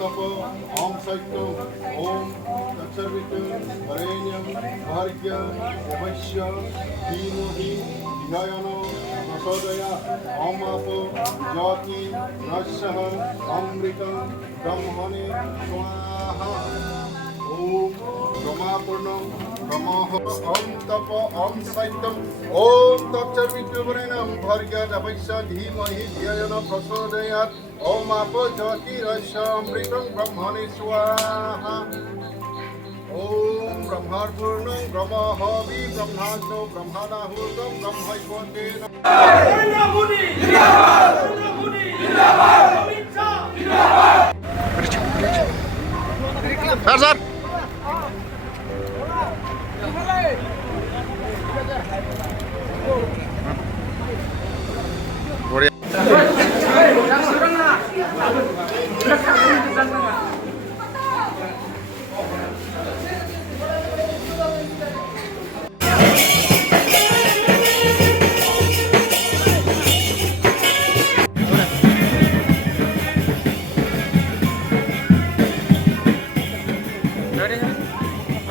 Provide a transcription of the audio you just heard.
तप ओम सत्यम ओम तत्सर्वितुर्वरेण्यं भार्य देवस्य धीमहि धियो यो नः प्रचोदयात् ओम आपो ज्योति रसः अमृतं ब्रह्मणे स्वाहा ओम ब्रह्मापूर्णं ब्रह्मः ओम तप ओम सत्यम ओम तत्सर्वितुर्वरेण्यं भार्य देवस्य धीमहि धियो यो नः प्रचोदयात् ओम आपो ज्योति रसः अमृतं ब्रह्मणे स्वाहा ओम ब्रह्मापूर्णं ब्रह्महवि ब्रह्माग्नो ब्रह्मणाहुतं ब्रह्मैवतेन सर सर बढ़िया